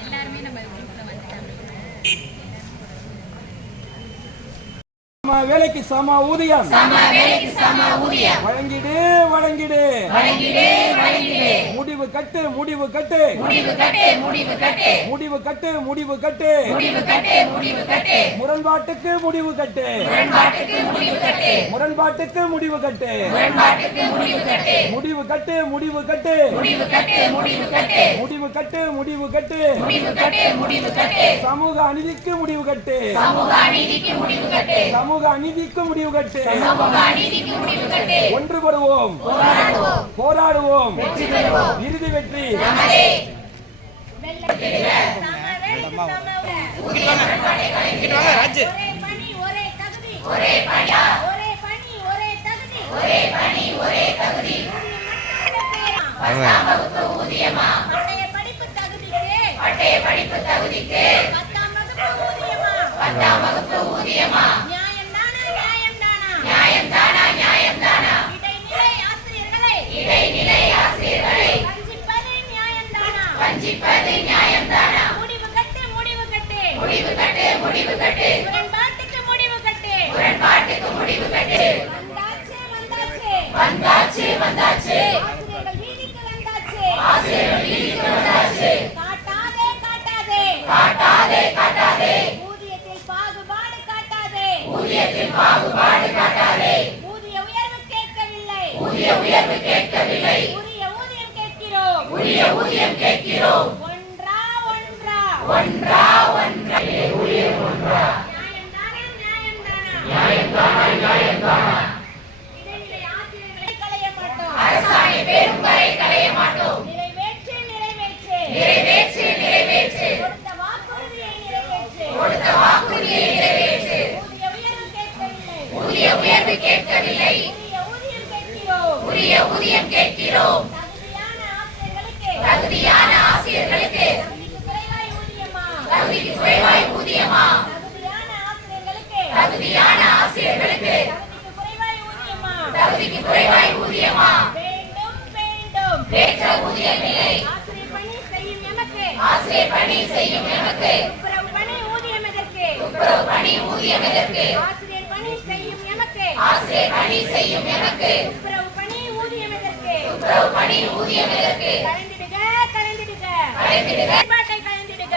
எல்லாருமே நம்ம குரூப்ல வந்துட்டாங்க சம வேலைக்கு சம ஊதியம் வழங்கிடு வழங்கிடு முடிவு கட்டு முடிவு கட்டு முடிவு கட்டு முடிவு கட்டு முடிவு முரண்பாட்டுக்கு முடிவு கட்டு முரண்பாட்டுக்கு முடிவு கட்டு முடிவு கட்டு முடிவு கட்டு முடிவு கட்டு முடிவு கட்டு சமூக அநீதிக்கு முடிவு கட்டு சமூக அநீதிக்கு முடிவு கட்டு. ஒன்றுபடுவோம். போராடுவோம். இறுதி வெற்றி ஒரே பணியா ஒரே படிப்பு தகுதிக்கு பத்தாம் வகுப்பு ஊதியமா? வஞ்சிப்பது நியாயம் தானா? முடிவு கட்டு முடிவு கட்டு. முடிவு கட்டு முடிவு கட்டு. முரண்பாட்டுக்கு முடிவு கட்டு. முரண்பாட்டுக்கு முடிவு கட்டு. வந்தாச்சு வந்தாச்சு. ஆசிரியர்கள் வீதிக்கு வந்தாச்சு. காட்டாதே காட்டாதே. காட்டாதே காட்டாதே. ஊதியத்தில் பாகுபாடு காட்டாதே. ஊதியத்தில் பாகுபாடு காட்டாதே. ஊதிய உயர்வு கேட்கவில்லை. ஊதிய உயர்வு கேட்கவில்லை. உரிய ஊதியம் கேட்கிறோம். ஒன்றா ஒன்றா. ஒன்றா ஒன்றா. நியாயம்தானா நியாயம்தானா? இடைநிலை ஆசிரியர்களை களைய மாட்டோம். அரசாணை பெரும் வரை களைய மாட்டோம். நிறைவேற்று நிறைவேற்று. நிறைவேற்று நிறைவேற்று. கொடுத்த வாக்குறுதியை நிறைவேற்று. கொடுத்த வாக்குறுதியை நிறைவேற்று. ஊதிய உயர்வு கேட்கவில்லை. ஊதிய உயர்வு கேட்கவில்லை. உரிய ஊதியம் கேட்கிறோம். உரிய ஊதியம் கேட்கிறோம். ஏற்ற ஆசிரியர் பணி செய்யும் எமக்கு. ஆசிரியர் பணி செய்யும் எமக்கு. துப்புரவு பணி ஊதியம் எதற்கு? துப்புரவு பணி ஊதியம் எதற்கு? ஆசிரியர் பணி செய்யும் எமக்கு. ஆசிரியர் பணி செய்யும் எமக்கு. துப்புரவு பணி ஊதியம் எதற்கு? துப்புரவு பணி ஊதியம் எதற்கு? கலந்திடுக கலந்திடுக. கலந்திடுக. பாட்டை கலந்திடுக.